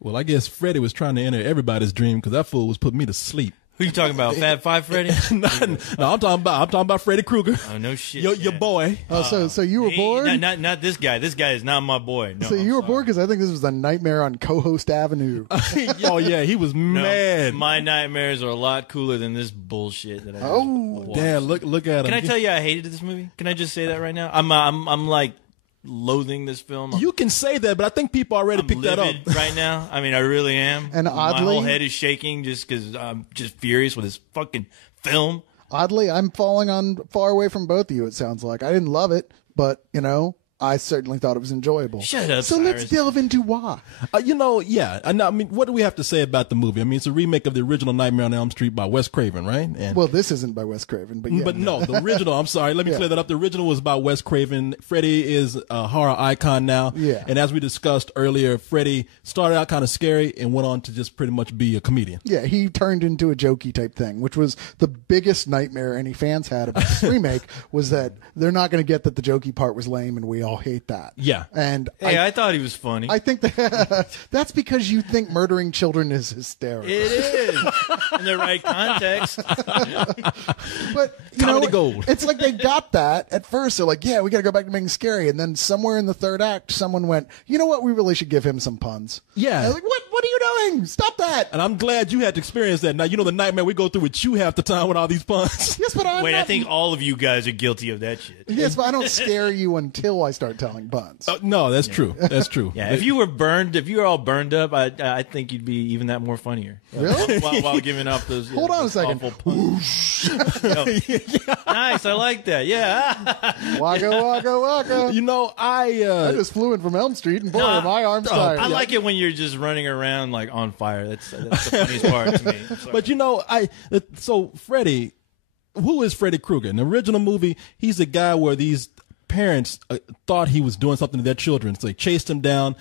Well, I guess Freddy was trying to enter everybody's dream because that fool was putting me to sleep. Who you talking about? Fab Five Freddy? No, I'm talking about Freddy Krueger. Oh no shit. Your boy. Oh, so you were bored? Not this guy. This guy is not my boy. No, So you were sorry. bored because I think this was a nightmare on Co-Host Avenue. Oh yeah, he was No, mad. my nightmares are a lot cooler than this bullshit that I Oh, watched. Damn, look at him. Can I tell you I hated this movie? Can I just say that right now? I'm like loathing this film. You can say that, but I think people already I'm picked that up. livid right now. I mean, I really am. And my oddly- whole head is shaking just because I'm just furious with this fucking film. Oddly, I'm falling on far away from both of you, it sounds like. I didn't love it, but, I certainly thought it was enjoyable. Shut up, So Cyrus. let's delve into why. Yeah. I mean, what do we have to say about the movie? I mean, it's a remake of the original Nightmare on Elm Street by Wes Craven, right? And Well, this isn't by Wes Craven, but yeah. But no, the original, I'm sorry, let me Yeah. clear that up. The original was by Wes Craven. Freddy is a horror icon now. Yeah. And as we discussed earlier, Freddy started out kind of scary and went on to just pretty much be a comedian. Yeah, he turned into a jokey type thing, which was the biggest nightmare any fans had about this remake, was that they're not going to get that the jokey part was lame, and we all hate that. Yeah. And Hey, I thought he was funny. I think that's because you think murdering children is hysterical. it is in the right context. But Comedy gold. It's like they got that at first. They're like, yeah, we got to go back to making scary. And then somewhere in the third act, someone went, you know what? We really should give him some puns. Yeah. And I was like, what are you doing? Stop that. And I'm glad you had to experience that. Now, you know the nightmare we go through with you half the time with all these puns. Yes, but I'm Wait, not, I think all of you guys are guilty of that shit. Yes, but I don't scare you until I start telling puns. No, that's true. That's true. Yeah, if you were all burned up, I think you'd be even that more funnier. Really? While giving off those. Hold on a those second. awful puns. Nice, I like that. Yeah. Waka, waka, waka. You know, I just flew in from Elm Street, and boy, Nah. are my arms tired. I like it when you're just running around like on fire. That's the funniest part to me. I'm sorry. but you know, so Freddy, who is Freddy Krueger? In the original movie, he's a guy where these parents thought he was doing something to their children, so they chased him down,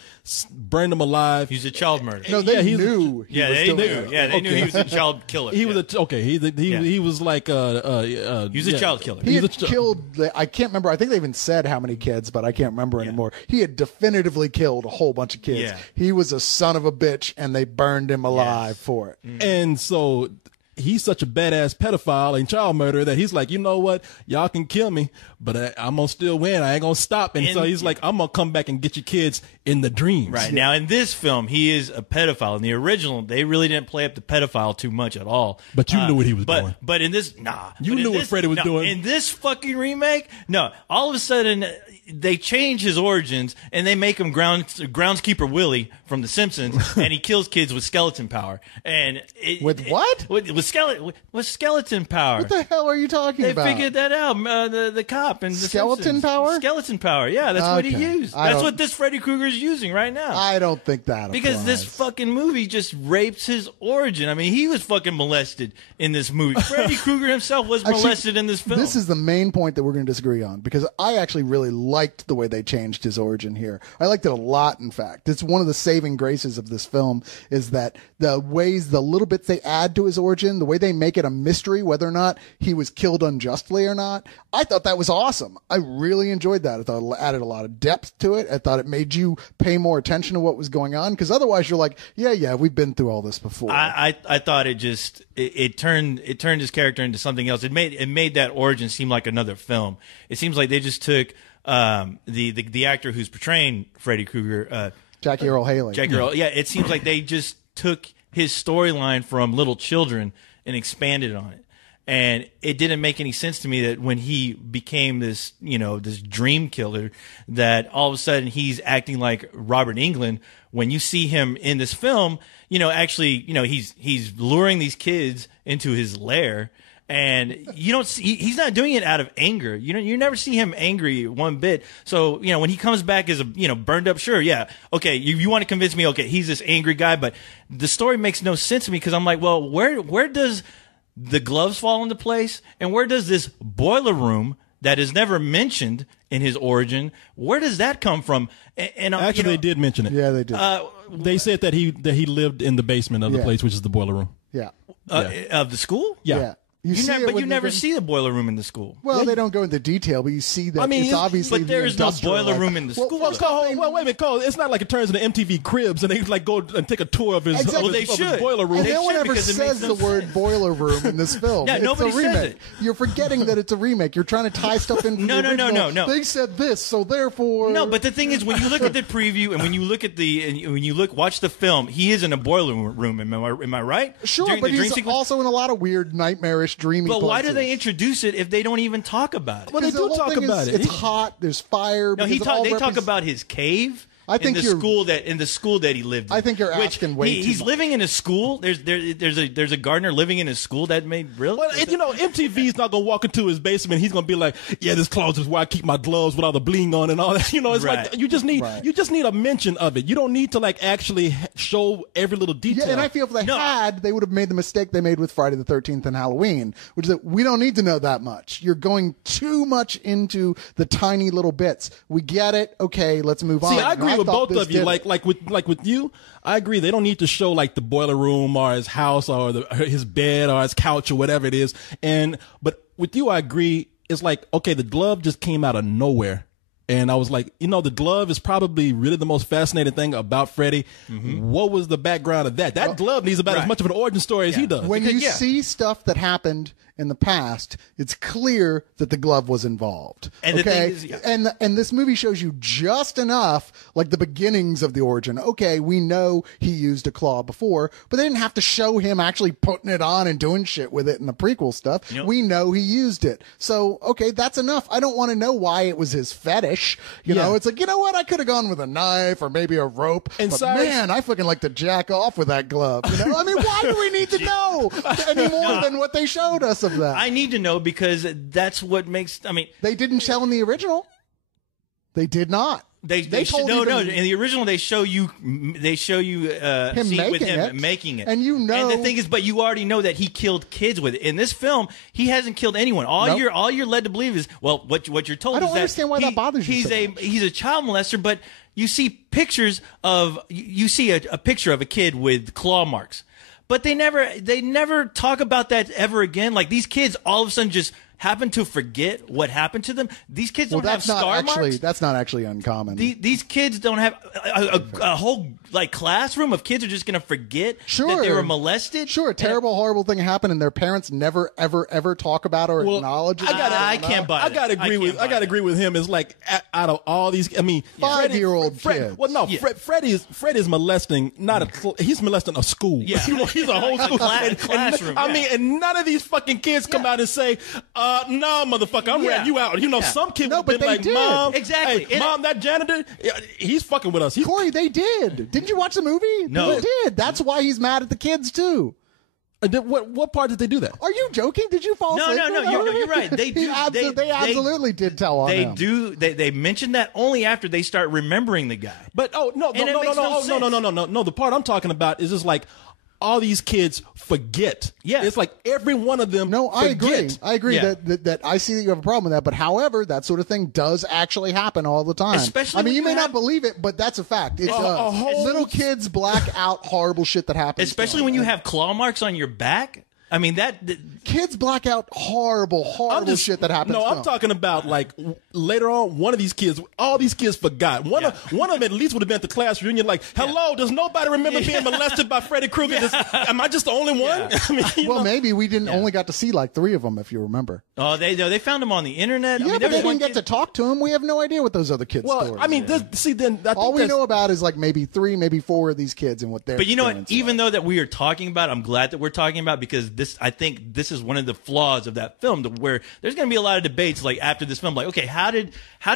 burned him alive. He's a child murderer. No, they he's- knew. He yeah, was they still knew. there. Yeah, they knew he was a child killer. He was Yeah. he was like He was a child killer. He He's had a ch- killed, I can't remember, I think they even said how many kids, but I can't remember anymore. He had definitively killed a whole bunch of kids. Yeah. He was a son of a bitch, and they burned him alive for it. And so he's such a badass pedophile and child murderer that he's like, you know what, y'all can kill me, but I'm gonna still win. I ain't gonna stop. And so he's like, I'm gonna come back and get your kids in the dreams. Right. Now, in this film, he is a pedophile. In the original, they really didn't play up the pedophile too much at all. But you knew what he was doing. But in this, You But in knew what this- Freddy was no, doing. In this fucking remake, no. All of a sudden, they change his origins, and they make him groundskeeper Willie from The Simpsons, and he kills kids with skeleton power. And With what? With skeleton power. What the hell are you talking They about? figured that out. The cop and the Skeleton Simpsons. power? Skeleton power. Yeah, that's what he Okay. used. I That's don't- what this Freddy Krueger is using right now. I don't think that Because this applies. fucking movie just rapes his origin. I mean, he was fucking molested in this movie. Freddy Krueger himself was Actually, molested in this film. This is the main point that we're going to disagree on, because I actually really liked the way they changed his origin here. I liked it a lot, in fact. It's one of the saving graces of this film is that the little bits they add to his origin, the way they make it a mystery whether or not he was killed unjustly or not, I thought that was awesome. I really enjoyed that. I thought it added a lot of depth to it. I thought it made you pay more attention to what was going on, because otherwise you're like, yeah, we've been through all this before. I thought it turned his character into something else. It made that origin seem like another film. It seems like they just took the actor who's portraying Freddy Krueger, Jackie Earl Haley. Jackie Earl. Yeah, it seems like they just took his storyline from Little Children and expanded on it. And it didn't make any sense to me that when he became this dream killer, that all of a sudden he's acting like Robert Englund. When you see him in this film, he's luring these kids into his lair. And you don't see, he's not doing it out of anger. You never see him angry one bit. So, when he comes back as a, burned up, sure. Yeah. Okay. You want to convince me, okay, he's this angry guy, but the story makes no sense to me, because I'm like, well, where does the gloves fall into place? And where does this boiler room that is never mentioned in his origin, where does that come from? And Actually, they did mention it. Yeah, they did. They said that he lived in the basement of the Yeah. place, which is the boiler room. yeah. Of the school? Yeah. You never see the boiler room in the school. Well, they don't go into detail, but you see that it's obviously. But there is no boiler room in the school. Well, wait a minute, Cole. It's not like it turns into MTV Cribs and they like go and take a tour of his, Exactly. of his boiler room. And no one ever because it says makes the no word sense. boiler room in this film. Yeah, It's nobody a says remake. it. You're forgetting that it's a remake. You're trying to tie stuff in. From No, the no, original. no. They said this, so therefore. No, but the thing is, when you look at the preview and when you look at watch the film, he is in a boiler room. Am I right? Sure, During but the dream he's sequence? also in a lot of weird, nightmarish, dreamy. But why do places. they introduce it if they don't even talk about it? Well, they 'Cause the do whole talk thing about is, it. It's hot. There's fire. No, because it all they talk repres- about his cave. I think in the school that he lived in. I think you're Which asking way too he's much. living in a school. There's a gardener living in a school that made really. Well, MTV's not gonna walk into his basement. He's gonna be like, "Yeah, this closet is where I keep my gloves with all the bling on and all that." It's Right. like you just need a mention of it. You don't need to like actually show every little detail. Yeah, and I feel if they No. had, they would have made the mistake they made with Friday the 13th and Halloween, which is that we don't need to know that much. You're going too much into the tiny little bits. We get it. Okay, let's move on. See, I And agree with thought both this of you. did it. Like with you, I agree. They don't need to show like the boiler room or his house or his bed or his couch or whatever it is. But with you, I agree. It's like, okay, the glove just came out of nowhere. And I was like, the glove is probably really the most fascinating thing about Freddy. What was the background of that? That glove needs about as much of an origin story as he does. When Because, you see stuff that happened in the past, it's clear that the glove was involved. And the okay, thing is, and this movie shows you just enough, like the beginnings of the origin. Okay, we know he used a claw before, but they didn't have to show him actually putting it on and doing shit with it in the prequel stuff. We know he used it, so okay, that's enough. I don't want to know why it was his fetish. You know, it's like, you know what? I could have gone with a knife or maybe a rope. And but Cyrus- man, I fucking like to jack off with that glove. You know, I mean, why do we need to know any more than what they showed us of that? I need to know because that's what makes. I mean, They didn't show in the original. They did not. They told no you no to- in the original they show you Him scene with making him it. making it, And you know- and the thing is, but you already know that he killed kids with it. In this film, he hasn't killed anyone. All Nope. you're led to believe is what you're told. I don't is that understand why that bothers you He's so much. he's a child molester, but you see pictures of you see a picture of a kid with claw marks, but they never talk about that ever again. Like these kids all of a sudden just happen to forget what happened to them. These kids Well, don't have that's not scar actually marks. that's not actually uncommon. These kids don't have a whole like classroom of kids are just going to forget that they were molested. Sure, a terrible, horrible thing happened, and their parents never, ever, ever talk about or acknowledge it. I can't buy I gotta it. I gotta agree with him. It's like out of all these, I mean, 5-year-old kids. Well, no, Yeah. Fred is molesting he's molesting a school. Yeah. He's a whole school classroom, I yeah. mean, and none of these fucking kids come out and say, "No, motherfucker, I'm Yeah. ratting you out." Some kid No, would but been they like, did. "Mom, Exactly. hey, And- Mom, that janitor, he's fucking with us." He's Corey, they did. Didn't you watch the movie? No. They did. That's why he's mad at the kids too. what part did they do that? Are you joking? Did you fall No, asleep? no, you're right. They do. They absolutely did tell on They him. do. They mention that only after they start remembering the guy. But no, And it makes no sense. no. The part I'm talking about is just like all these kids forget. Yeah. It's like every one of them. No, I agree. forget. I agree Yeah. that I see that you have a problem with that. But however, that sort of thing does actually happen all the time. Especially I mean, when you you may not have- believe it, but that's a fact. It a does. whole- Little kids black out horrible shit that happens. to Especially them. when you have claw marks on your back. I mean kids black out horrible shit that happens. No, to I'm them. talking about like later on. One of these kids, all these kids forgot. One of them at least would have been at the class reunion. Like, hello, does nobody remember being molested by Freddy Krueger? Am I just the only one? I mean, you Well, know? maybe we didn't only got to see like 3 of them, if you remember. they found him on the internet. Yeah, I mean, but there they was one didn't get to talk to him. We have no idea what those other kids' Well, stories. I mean, then I all think we that's- know about is like maybe 3, maybe 4 of these kids and what they're. But you know what? Even though that we are talking about, I'm glad that we're talking about because I think this is one of the flaws of that film, to where there's going to be a lot of debates like after this film, like, okay, how did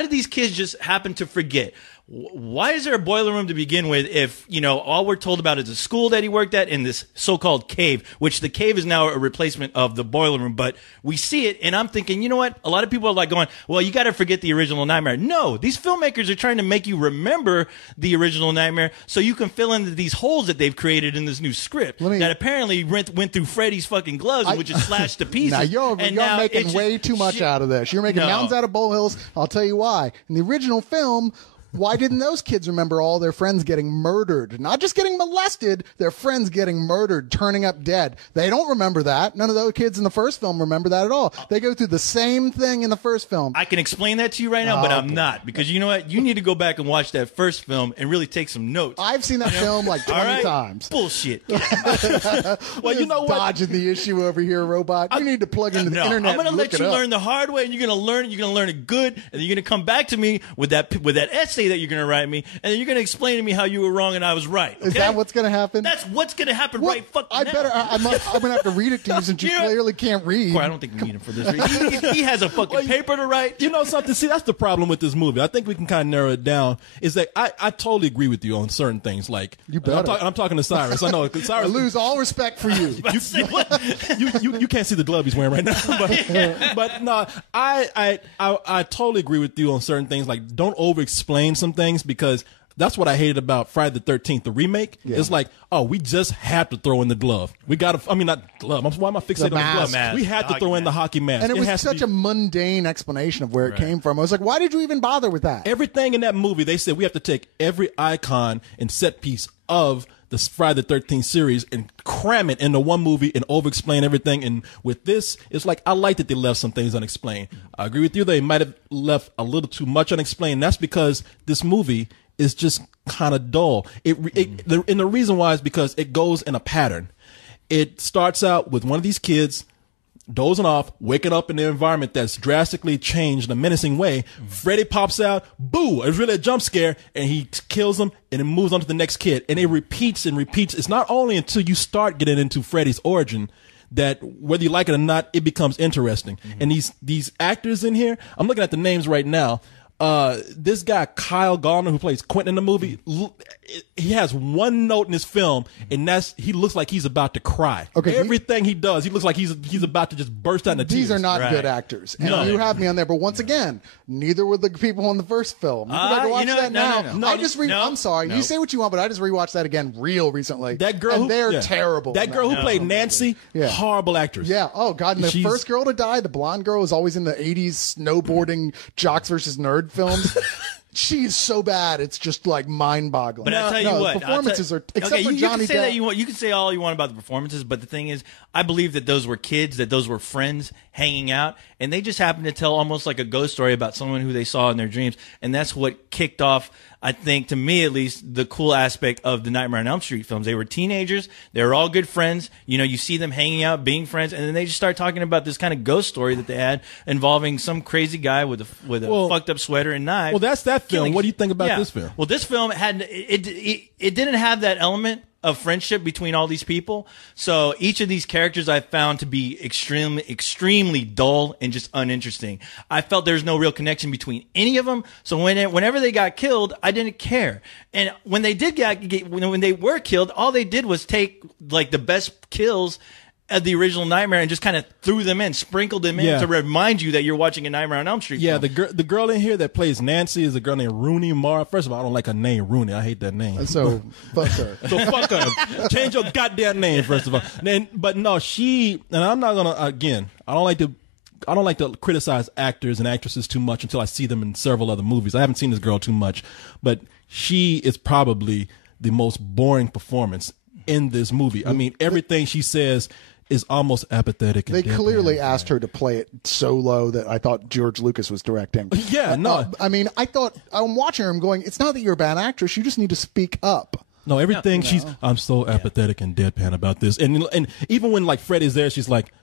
these kids just happen to forget? Why is there a boiler room to begin with if, all we're told about is a school that he worked at in this so-called cave, which the cave is now a replacement of the boiler room, but we see it, and I'm thinking, you know what? A lot of people are like going, well, you got to forget the original Nightmare. No, these filmmakers are trying to make you remember the original Nightmare so you can fill in these holes that they've created in this new script that apparently went through Freddy's fucking gloves, which is slashed to pieces. Now you're making it's way just too much shit. out of this. You're making No. mountains out of molehills. I'll tell you why. In the original film, Why didn't those kids remember all their friends getting murdered? Not just getting molested, their friends getting murdered, turning up dead. They don't remember that. None of those kids in the first film remember that at all. They go through the same thing in the first film. I can explain that to you right now, but I'm not, because you know what? You need to go back and watch that first film and really take some notes. I've seen that film like 20 times. Bullshit. Well, you know what? Dodging the issue over here, robot. You need to plug into the No, internet. I'm going to and let look you it up. learn the hard way, and you're going to learn it. You're going to learn it good, and then you're going to come back to me with that essay that you're going to write me, and then you're going to explain to me how you were wrong and I was right. Okay? Is that what's going to happen? That's what's going to happen What? right fucking I now. better. I'm going to have to read it to you since you You know- clearly can't read. Boy, I don't think we need him for this. He has a fucking paper to write. You know something? See, that's the problem with this movie. I think we can kind of narrow it down. Is that I totally agree with you on certain things. Like You better. I'm talking to Cyrus. I know I Cyrus. lose all respect for you. You can't see the glove he's wearing right now, but no, I totally agree with you on certain things. Like, don't over explain some things, because that's what I hated about Friday the 13th, the remake. Yeah. It's like, oh, we just had to throw in the glove. We got to. I mean, not glove. Why am I fixated on the glove? mask. We had to The throw hockey in the mask. hockey mask. And it was has to such be- a mundane explanation of where it came from. I was like, why did you even bother with that? Everything in that movie, they said we have to take every icon and set piece of the Friday the 13th series and cram it into one movie and over-explain everything. And with this, it's like, I like that they left some things unexplained. I agree with you. They might have left a little too much unexplained. That's because this movie is just kind of dull. And the reason why is because it goes in a pattern. It starts out with one of these kids dozing off, waking up in an environment that's drastically changed in a menacing way. Freddy pops out, boo! It's really a jump scare, and he kills him, and it moves on to the next kid. And it repeats and repeats. It's not only until you start getting into Freddy's origin that, whether you like it or not, it becomes interesting. And these actors in here, I'm looking at the names right now. This guy, Kyle Gallner, who plays Quentin in the movie, he has one note in his film, and that's he looks like he's about to cry. Okay, Everything he does, he looks like he's about to just burst out into tears. These are not Right. good actors. And No. you have me on there. But once again, neither were the people in the first film. You can watch you know, that no, now. no, no. I just No, I'm sorry. no. You say what you want, but I just rewatched that again real recently. That girl, and who, they're yeah. terrible. That in girl who No. played Nancy, Yeah. horrible actress. Yeah. Oh God. And the She's- first girl to die, the blonde girl, was always in the '80s snowboarding jocks versus nerd films. She's so bad, it's just like mind-boggling. But I'll tell you No, what, the performances are except okay, for you Johnny can say Depp. that you can say all you want about the performances, but the thing is, I believe that those were kids, that those were friends hanging out, and they just happened to tell almost like a ghost story about someone who they saw in their dreams, and that's what kicked off, I think, to me at least, the cool aspect of the Nightmare on Elm Street films. They were teenagers, they were all good friends, you know, you see them hanging out, being friends, and then they just start talking about this kind of ghost story that they had involving some crazy guy with a fucked up sweater and knife. Well, that's that film. killing- What do you think about Yeah. this film? Well, this film had it didn't have that element of friendship between all these people. So each of these characters I found to be extremely dull and just uninteresting. I felt there's no real connection between any of them. So whenever they got killed, I didn't care. And when they did when they were killed, all they did was take like the best kills of the original Nightmare and just kind of threw them in, sprinkled them in Yeah. to remind you that you're watching a Nightmare on Elm Street Yeah, film. the girl in here that plays Nancy is a girl named Rooney Mara. First of all, I don't like her name, Rooney. I hate that name. So fuck her. So fuck her. Change your goddamn name, first of all. But no, she, and I'm not gonna, again, I don't like to criticize actors and actresses too much until I see them in several other movies. I haven't seen this girl too much, but she is probably the most boring performance in this movie. I mean, everything she says is almost apathetic. And They deadpan. clearly asked her to play it so low that I thought George Lucas was directing. Yeah, no. I mean, I thought I'm watching her. I'm going. It's not that you're a bad actress. You just need to speak up. No, everything I'm so apathetic and deadpan about this. And even when like Freddy's there, she's like,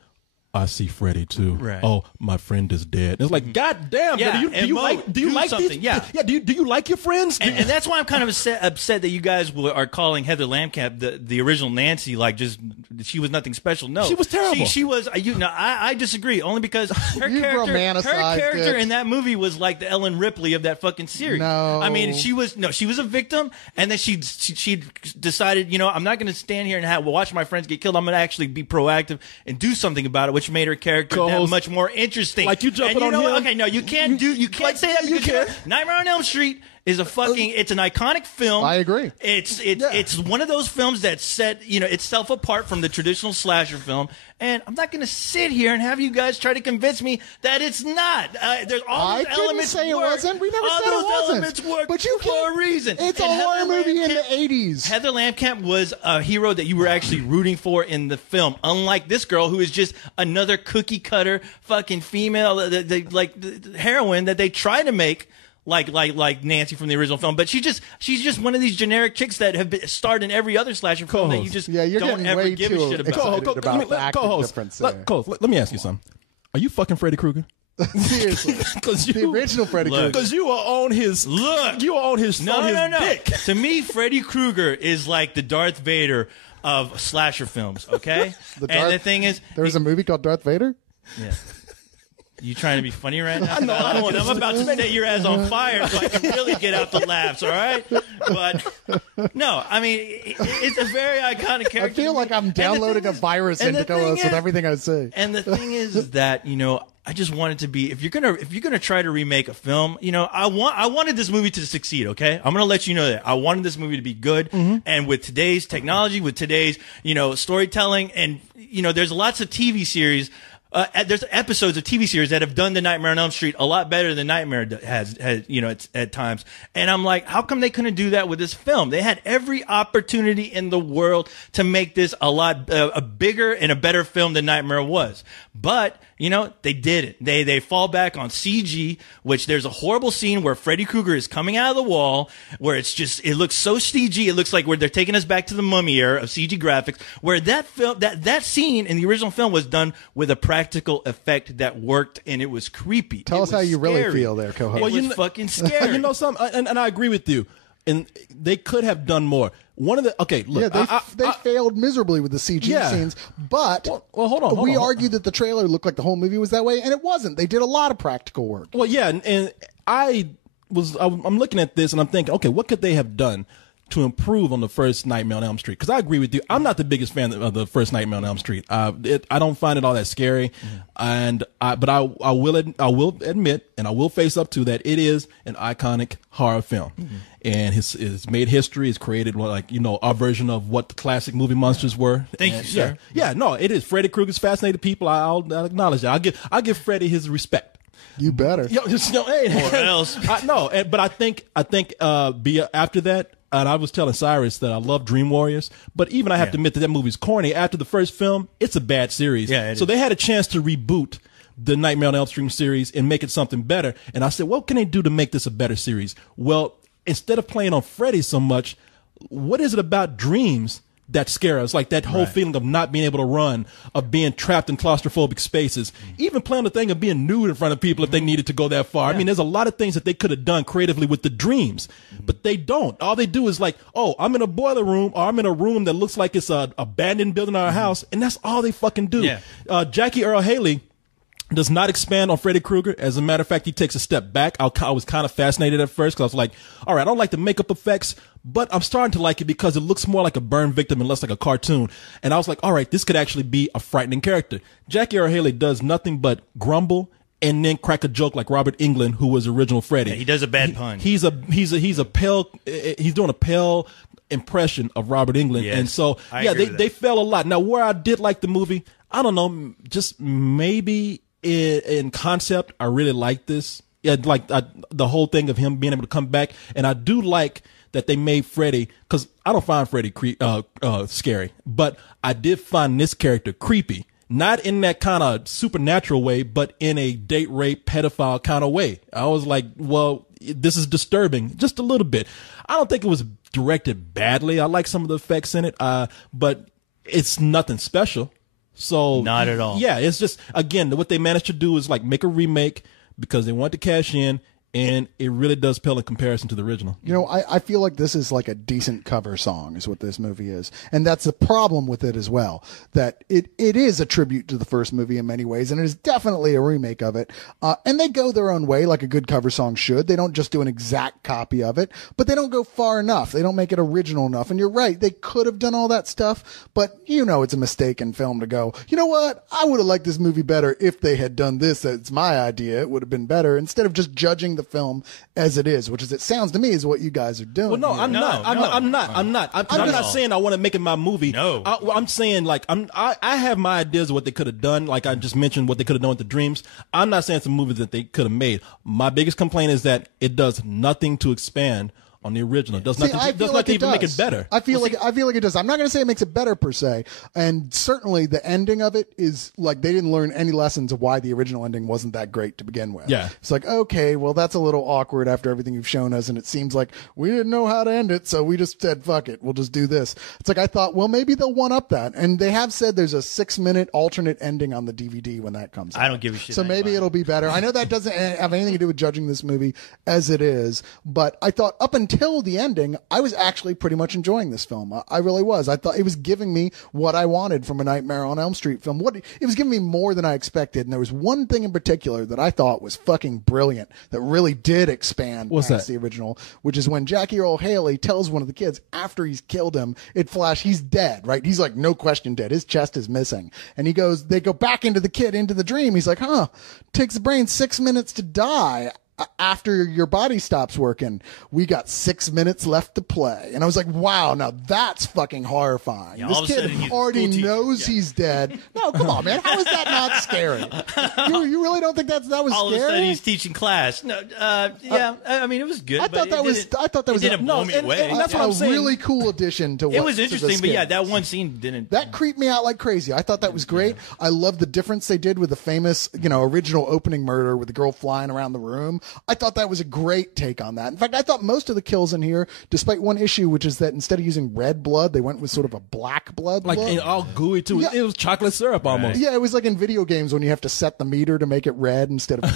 I see Freddy too. Right. Oh, my friend is dead. And it's like, God damn, Yeah, do you and Mo, like do these? something, yeah. Do you like your friends? And that's why I'm kind of upset that you guys are calling Heather Lamkamp the original Nancy, like just she was nothing special. No, She was terrible. She was. I disagree only because her You've romanticized character it. in that movie was like the Ellen Ripley of that fucking series. No. I mean she was a victim, and then she decided, I'm not going to stand here and watch my friends get killed. I'm going to actually be proactive and do something about it, which made her character that Co-host. much more interesting. Like you jumping and you on know what? him. Okay, no, you can't say that you because can't. Nightmare on Elm Street is a fucking. It's an iconic film. I agree. It's one of those films that set itself apart from the traditional slasher film. And I'm not going to sit here and have you guys try to convince me that it's not. There's all those elements. I didn't say it wasn't. We never all said those it wasn't. elements work But you for a reason. It's and a horror movie in the Lampkamp- 80s. Heather Lampkamp was a hero that you were actually rooting for in the film, unlike this girl who is just another cookie cutter fucking female, the heroine that they try to make like Nancy from the original film. But she's just one of these generic chicks that have been starred in every other slasher film that you just you're don't getting ever way give a too shit about. excited about the acting difference there. Let me ask you something. Are you fucking Freddy Krueger? Seriously. The original Freddy Krueger. Because you are on his dick. To me, Freddy Krueger is like the Darth Vader of slasher films. Okay, the thing is, there was a movie called Darth Vader. Yeah. You trying to be funny right now? No, I'm about to set your ass on fire so I can really get out the laughs, all right? But, no, I mean, it's a very iconic character. I feel like I'm downloading a virus into co-host with everything I say. And the thing is that, I just want it to be, if you're gonna try to remake a film, I wanted this movie to succeed, okay? I'm gonna let you know that. I wanted this movie to be good. Mm-hmm. And with today's technology, with today's, storytelling, and, there's lots of TV series. There's episodes of TV series that have done the Nightmare on Elm Street a lot better than Nightmare has at times. And I'm like, how come they couldn't do that with this film? They had every opportunity in the world to make this a bigger and a better film than Nightmare was. But, they didn't. They fall back on CG, which there's a horrible scene where Freddy Krueger is coming out of the wall, where it looks so CG. It looks like where they're taking us back to the Mummy era of CG graphics, where that scene in the original film was done with a practical effect that worked, and it was creepy. Tell us how you really feel there, co-host. It was fucking scary. You know something, and I agree with you. And they could have done more. They failed miserably with the CG scenes, but hold on. We argued that the trailer looked like the whole movie was that way, and it wasn't. They did a lot of practical work. Well, yeah, and I'm looking at this and I'm thinking, okay, what could they have done to improve on the first Nightmare on Elm Street? Because I agree with you. I'm not the biggest fan of the first Nightmare on Elm Street. I don't find it all that scary, but I will admit and I will face up to that it is an iconic horror film. Mm-hmm. And it's made history. It's created our version of what the classic movie monsters were. Thank you, sir. Yeah, no, it is. Freddy Krueger's fascinated people. I'll acknowledge that. I'll give Freddy his respect. You better. Or else. But I think after that. And I was telling Cyrus that I love Dream Warriors, but even I have to admit that movie's corny. After the first film, it's a bad series. Yeah, so they had a chance to reboot the Nightmare on Elm Street series and make it something better. And I said, what can they do to make this a better series? Well, instead of playing on Freddy so much, what is it about dreams that scare us? Like that whole feeling of not being able to run, of being trapped in claustrophobic spaces, even playing the thing of being nude in front of people if they needed to go that far. Yeah. I mean, there's a lot of things that they could have done creatively with the dreams, but they don't. All they do is like, oh, I'm in a boiler room, or I'm in a room that looks like it's an abandoned building in our house, and that's all they fucking do. Yeah. Jackie Earle Haley does not expand on Freddy Krueger. As a matter of fact, he takes a step back. I was kind of fascinated at first because I was like, all right, I don't like the makeup effects, but I'm starting to like it because it looks more like a burn victim and less like a cartoon. And I was like, all right, this could actually be a frightening character. Jackie Earle Haley does nothing but grumble and then crack a joke like Robert Englund, who was original Freddy. Yeah, he does a bad pun. He's doing a pale impression of Robert Englund. Yes, and so, they fell a lot. Now, where I did like the movie, I don't know, just maybe in concept, I really like this. Yeah, the whole thing of him being able to come back, and I do like that they made Freddy, because I don't find Freddy scary, but I did find this character creepy. Not in that kind of supernatural way, but in a date rape, pedophile kind of way. I was like, well, this is disturbing, just a little bit. I don't think it was directed badly. I like some of the effects in it, but it's nothing special. So not at all. Yeah, it's just, again, what they managed to do is like make a remake because they want to cash in, and it really does pale in comparison to the original. You know, I feel like this is like a decent cover song is what this movie is. And that's the problem with it as well, that it is a tribute to the first movie in many ways, and it is definitely a remake of it. And they go their own way like a good cover song should. They don't just do an exact copy of it, but they don't go far enough. They don't make it original enough. And you're right, they could have done all that stuff, but it's a mistake in film to go, you know what, I would have liked this movie better if they had done this. It's my idea. It would have been better, instead of just judging the film as it is, which is, it sounds to me, is what you guys are doing. Well, no, here. I'm not. I'm not. I'm not saying I want to make it my movie. No. I'm saying like I have my ideas of what they could have done. Like I just mentioned, what they could have done with the dreams. I'm not saying it's a movie that they could have made. My biggest complaint is that it does nothing to expand on the original. It does nothing. I It does feel not like it even make does. it better. I feel like it does. I'm not going to say it makes it better per se, and certainly the ending of it is like they didn't learn any lessons of why the original ending wasn't that great to begin with. Yeah. It's like, okay, well, that's a little awkward after everything you've shown us, and it seems like we didn't know how to end it, so we just said, fuck it, we'll just do this. It's like I thought, well, maybe they'll one up that, and they have said there's a 6-minute alternate ending on the DVD when that comes out. I don't give a shit. So maybe it'll be better. I know that doesn't have anything to do with judging this movie as it is, but I thought up until the ending, I was actually pretty much enjoying this film. I really was. I thought it was giving me what I wanted from a Nightmare on Elm Street film. It was giving me more than I expected, and there was one thing in particular that I thought was fucking brilliant that really did expand What's past that? the original, which is when Jackie Earle Haley tells one of the kids after he's killed him, he's dead, right? He's like, no question dead. His chest is missing. And they go back into the dream. He's like, takes the brain 6 minutes to die. After your body stops working, we got 6 minutes left to play. And I was like, wow, now that's fucking horrifying. Yeah, all this of a kid sudden he's a already school teacher. knows he's dead. No, come on, man. How is that not scary? You really don't think that was all scary? of a sudden he's teaching class. No, yeah, I mean it was good. I but thought that was it didn't blow me away. and that's what I'm saying. really cool addition to what It was to the interesting, but yeah, skit. that one scene didn't. That creeped me out like crazy. I thought that was great. I love the difference they did with the famous, original opening murder with the girl flying around the room. I thought that was a great take on that. In fact, I thought most of the kills in here, despite one issue, which is that instead of using red blood, they went with sort of a black blood Like look. and all gooey too. Yeah. It was chocolate syrup almost. Yeah, it was like in video games when you have to set the meter to make it red instead of,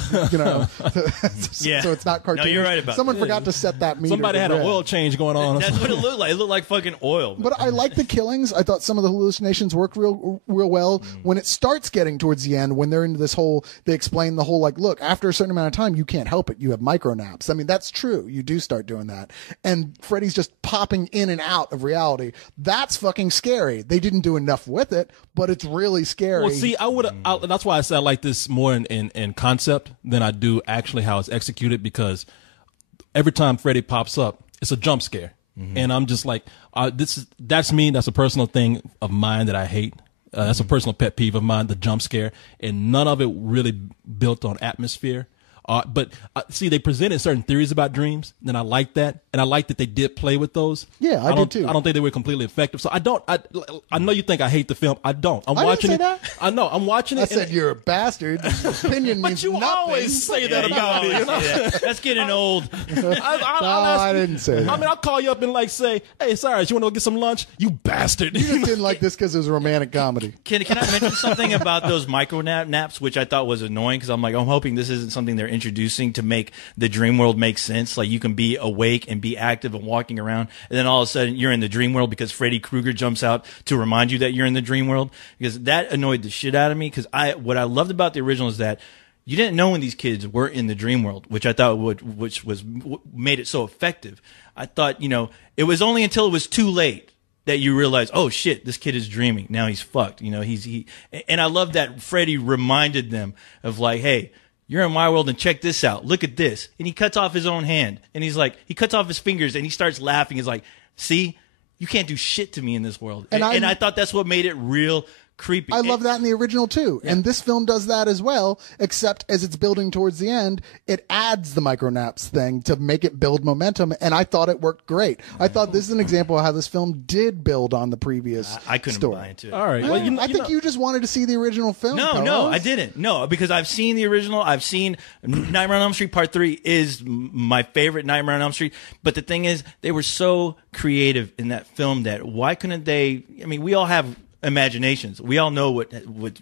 Yeah. so it's not cartoonish. No, you're right about Someone that. forgot to set that meter Somebody to had red. an oil change going on. That's what it looked like. It looked like fucking oil. But I like the killings. I thought some of the hallucinations worked real well. When it starts getting towards the end, when they're into this whole, they explain the whole like, look, after a certain amount of time, you can't help it. You have micro naps. I mean, that's true. You do start doing that. And Freddy's just popping in and out of reality. That's fucking scary. They didn't do enough with it, but it's really scary. Well, see, that's why I said I like this more in concept than I do actually how it's executed, because every time Freddy pops up, it's a jump scare. And I'm just like, that's me. That's a personal thing of mine that I hate. That's a personal pet peeve of mine, the jump scare. And none of it really built on atmosphere. But see, they presented certain theories about dreams, and I like that, and I like that they did play with those. Yeah, I did too. I don't think they were completely effective. So I know you think I hate the film. I don't. I'm I didn't watching say it. that. I know. I'm watching it. I said you're a bastard. Your opinion but means you nothing. always say that you about me. always say that. That's getting old. I didn't say that. I mean, I'll call you up and like say, "Hey, Cyrus, you want to go get some lunch? You bastard!" You just didn't like this because it was a romantic comedy. Can I mention something about those micro naps, which I thought was annoying, because I'm hoping this isn't something they're introducing to make the dream world make sense. Like you can be awake and be active and walking around, and then all of a sudden you're in the dream world because Freddy Krueger jumps out to remind you that you're in the dream world. Because that annoyed the shit out of me. Because what I loved about the original is that you didn't know when these kids were in the dream world, which I thought made it so effective. I thought, it was only until it was too late that you realize, oh shit, this kid is dreaming. Now he's fucked. And I love that Freddy reminded them of like, hey, you're in my world and check this out. Look at this. And he cuts off his own hand. And he cuts off his fingers and he starts laughing. He's like, see, you can't do shit to me in this world. And I thought that's what made it real creepy. I love that in the original too. Yeah. And this film does that as well, except as it's building towards the end, it adds the micronaps thing to make it build momentum, and I thought it worked great. I thought this is an example of how this film did build on the previous I couldn't story. buy into it. All right. Well, I think you just wanted to see the original film. No, Carlos. I didn't. No, because I've seen the original. I've seen Nightmare on Elm Street Part 3 is my favorite Nightmare on Elm Street. But the thing is, they were so creative in that film that why couldn't they? I mean, we all have imaginations. We all know what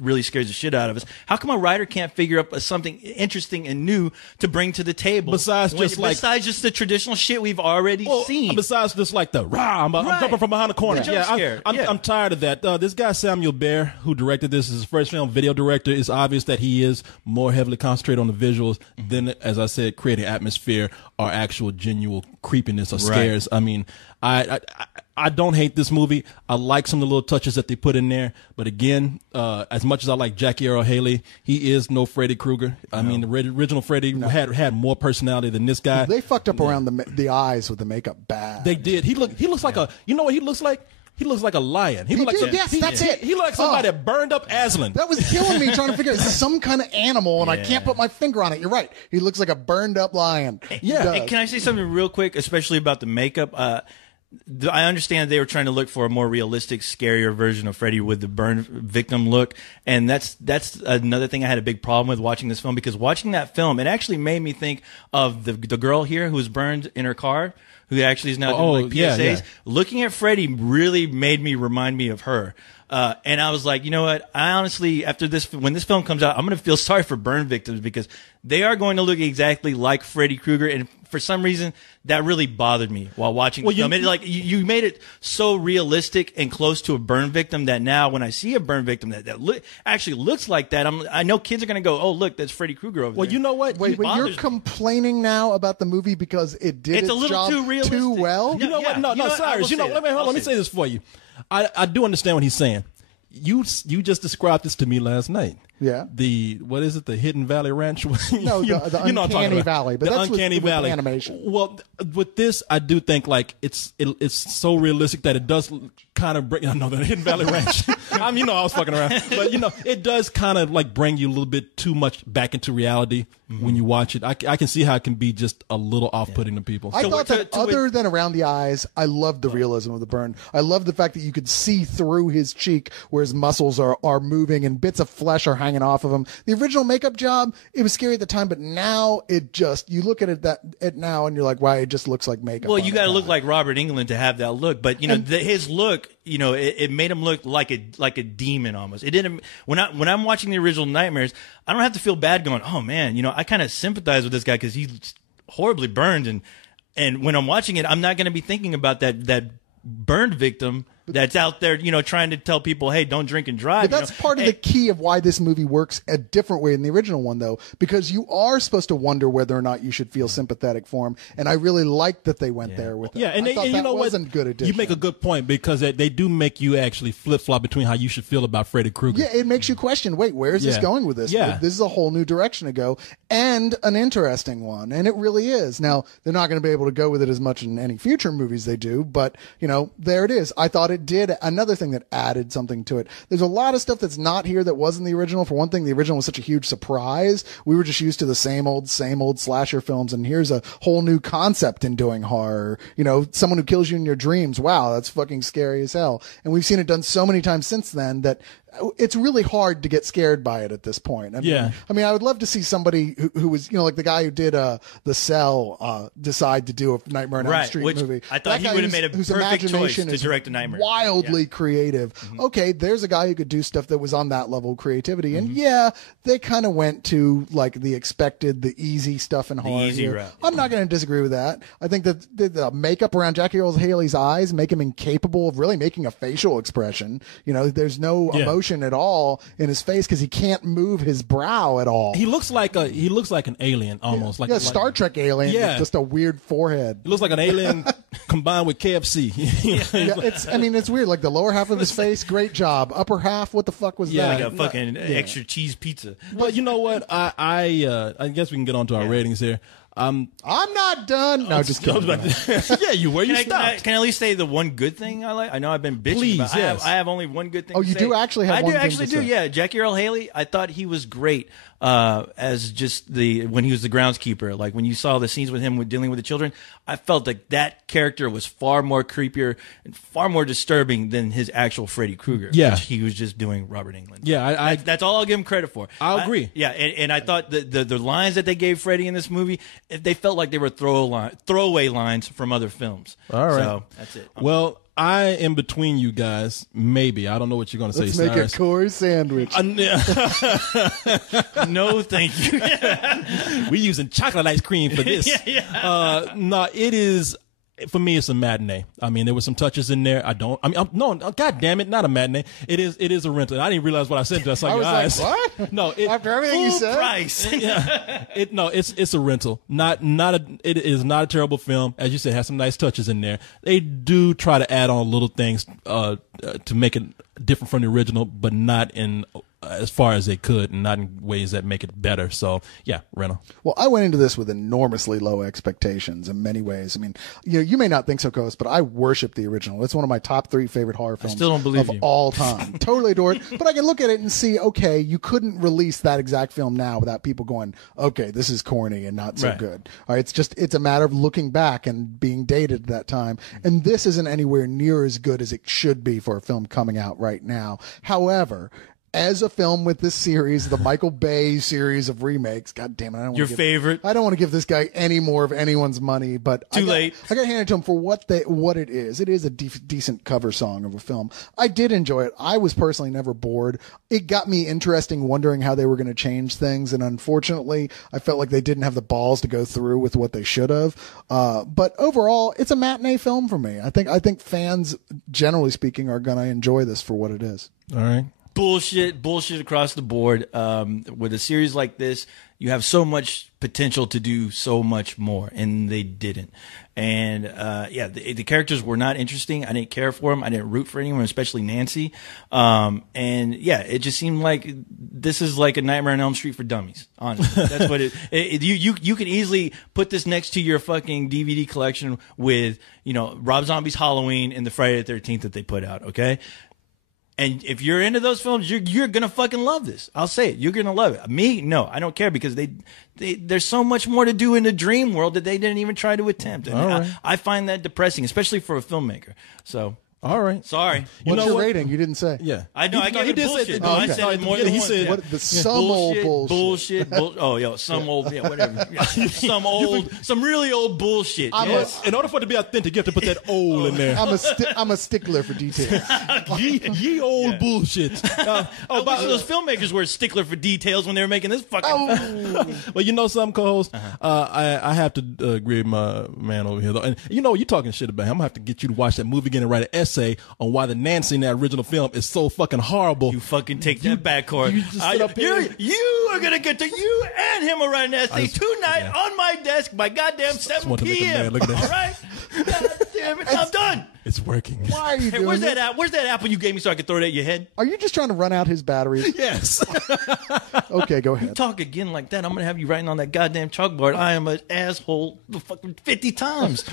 really scares the shit out of us. How come a writer can't figure up something interesting and new to bring to the table besides just the traditional shit we've already seen? Besides just like the rah, I'm jumping from behind the corner. Yeah. I'm tired of that. This guy Samuel Bear, who directed this, is his first film, video director. It's obvious that he is more heavily concentrated on the visuals than, as I said, creating atmosphere or actual genuine creepiness or scares. I mean, I don't hate this movie. I like some of the little touches that they put in there. But again, as much as I like Jackie Earle Haley, he is no Freddy Krueger. I mean, the original Freddy had more personality than this guy. They fucked up around the eyes with the makeup bad. They did. He looks like a. You know what he looks like? He looks like a lion. He looks like yes, that's it. He looks like somebody that burned up Aslan. That was killing me trying to figure out. Is this some kind of animal, and I can't put my finger on it. You're right. He looks like a burned up lion. Yeah. Hey, can I say something real quick, especially about the makeup? I understand they were trying to look for a more realistic, scarier version of Freddy with the burn victim look, and that's another thing I had a big problem with watching this film, because watching that film, it actually made me think of the girl here who was burned in her car, who actually is now doing like PSAs. Yeah. Looking at Freddy really made me remind me of her. And I was like, you know what? I honestly, after this, when this film comes out, I'm going to feel sorry for burn victims, because they are going to look exactly like Freddy Krueger. And for some reason, that really bothered me while watching the film. You made it so realistic and close to a burn victim that now when I see a burn victim that actually looks like that, I know kids are going to go, oh, look, that's Freddy Krueger over there. Well, you know what? Wait, you're complaining now about the movie because it did its a little job too realistic. too well? You know what? No, Cyrus. Let me say this for you. I do understand what he's saying. You just described this to me last night. Yeah. What is it? The Hidden Valley Ranch? No, the Uncanny Valley. But the that's Uncanny with Valley animation. Well, with this, I do think like it's so realistic that it does kind of bring. I know the Hidden Valley Ranch. I was fucking around, but it does kind of like bring you a little bit too much back into reality when you watch it. I can see how it can be just a little off-putting to people. I thought that other than around the eyes, I loved the realism of the burn. I loved the fact that you could see through his cheek where his muscles are moving and bits of flesh are hanging off of him. The original makeup job, it was scary at the time, but now you look at it now and you're like, wow, it just looks like makeup. Well, you got to look like Robert Englund to have that look, but his look, it made him look like a demon almost. It didn't. When I'm watching the original Nightmares, I don't have to feel bad going, oh man, I kind of sympathize with this guy because he's horribly burned, and when I'm watching it, I'm not going to be thinking about that burned victim that's out there, trying to tell people, hey, don't drink and drive. But that's part of the key of why this movie works a different way than the original one, though, because you are supposed to wonder whether or not you should feel sympathetic for him, and I really liked that they went there with it. Yeah, and wasn't good addition. You make a good point, because they do make you actually flip-flop between how you should feel about Freddy Krueger. Yeah, it makes you question, wait, where is this going with this? Yeah. This is a whole new direction to go, and an interesting one, and it really is. Now, they're not going to be able to go with it as much in any future movies they do, but, there it is. I thought it did. Another thing that added something to it. There's a lot of stuff that's not here that was in the original. For one thing, the original was such a huge surprise. We were just used to the same old slasher films, and here's a whole new concept in doing horror. Someone who kills you in your dreams. Wow, that's fucking scary as hell. And we've seen it done so many times since then that it's really hard to get scared by it at this point. I mean, I would love to see somebody who was, like the guy who did The Cell, decide to do a Nightmare on Elm Street movie. I thought he would have made a perfect choice to direct a Nightmare. Wildly creative. Mm-hmm. Okay, there's a guy who could do stuff that was on that level of creativity, and they kind of went to like the expected, the easy stuff in horror. Easy route. I'm not going to disagree with that. I think that the makeup around Jackie Earle Haley's eyes make him incapable of really making a facial expression. There's no emotion at all in his face because he can't move his brow at all. He looks like an alien almost. Yeah. Like Star Trek alien with just a weird forehead. He looks like an alien combined with KFC. It's weird. Like the lower half of his face, great job. Upper half, what the fuck was that? Like a fucking extra cheese pizza. But you know what? I guess we can get on to our ratings here. I'm not done. No, just kidding. Yeah, you were. Can I at least say the one good thing I like? I know I've been bitching. Please, about yes. I have only one good thing. Oh, to you say. do actually have one thing to say. I do actually do. Yeah, Jackie Earle Haley. I thought he was great as just when he was the groundskeeper. Like when you saw the scenes with him dealing with the children, I felt like that character was far more creepier and far more disturbing than his actual Freddy Krueger. Yeah, which he was just doing Robert Englund. Yeah, that's all I'll give him credit for. I'll agree. Yeah, and I thought the lines that they gave Freddy in this movie, they felt like they were throwaway lines from other films. All right, so that's it. Well, I am between you guys. Maybe I don't know what you're going to say. Let's make a Corey sandwich. No, thank you. We're using chocolate ice cream for this. Yeah. No, it is. for me, it's a matinee. I mean, there were some touches in there. No, God damn it, not a matinee. It is a rental. I didn't realize what I said until I saw your eyes. Like, what? No, After everything you said? Price. It's a rental. It is not a terrible film. As you said, it has some nice touches in there. They do try to add on little things to make it different from the original, but not in as far as they could, and not in ways that make it better. So yeah, rental. Well, I went into this with enormously low expectations in many ways. I mean, you may not think so, Coast, but I worship the original. It's one of my top 3 favorite horror films still don't believe of you. all time. Totally adore it. But I can look at it and see, okay, you couldn't release that exact film now without people going, okay, this is corny and not so Right. good. All right, it's a matter of looking back and being dated at that time. And this isn't anywhere near as good as it should be for a film coming out right now. However, as a film with this series, the Michael Bay series of remakes, God damn it, I don't Your want to favorite. I don't want to give this guy any more of anyone's money, but Too late. I got to hand it to him for what it is. It is a decent cover song of a film. I did enjoy it. I was personally never bored. It got me interesting, wondering how they were going to change things, and unfortunately, I felt like they didn't have the balls to go through with what they should have. But overall, it's a matinee film for me. I think fans, generally speaking, are going to enjoy this for what it is. All right. Bullshit across the board. With a series like this, you have so much potential to do so much more, and they didn't. And the characters were not interesting. I didn't care for them. I didn't root for anyone, especially Nancy. It just seemed like this is like a Nightmare on Elm Street for dummies. Honestly, that's what you can easily put this next to your fucking DVD collection with Rob Zombie's Halloween and the Friday the 13th that they put out. Okay. And if you're into those films, you're gonna fucking love this. I'll say it. You're gonna love it. Me, no, I don't care because there's so much more to do in the dream world that they didn't even try to attempt. And All right. I find that depressing, especially for a filmmaker. So All right. sorry. What's know your what? rating? You didn't say. Yeah. I know. I No, gave he it did say- bullshit. no, No, I okay. said it more than He once. said- Yeah. What some old bullshit. Some old, whatever. Yeah, some really old bullshit. Yes. In order for it to be authentic, you have to put that old in there. I'm a stickler for detail. ye old bullshit. I wish those filmmakers were a stickler for details when they were making this fucking. Well, you know something, co-host? I have to agree with my man over here, though. And you're talking shit about him. I'm going to have to get you to watch that movie again and write an essay on why the Nancy in that original film is so fucking horrible. You fucking take that back, Corey. you just sit up here. You are gonna get to you and him are writing an essay tonight on my desk by goddamn 7 wanted to make a man p.m. look at that. All right, God damn it, I'm done. It's working. Why are you Hey, doing where's this? that? Where's that apple you gave me so I could throw it at your head? Are you just trying to run out his batteries? Yes. Okay, go ahead. Talk again like that, I'm gonna have you writing on that goddamn chalkboard. I am an asshole, fucking 50 times.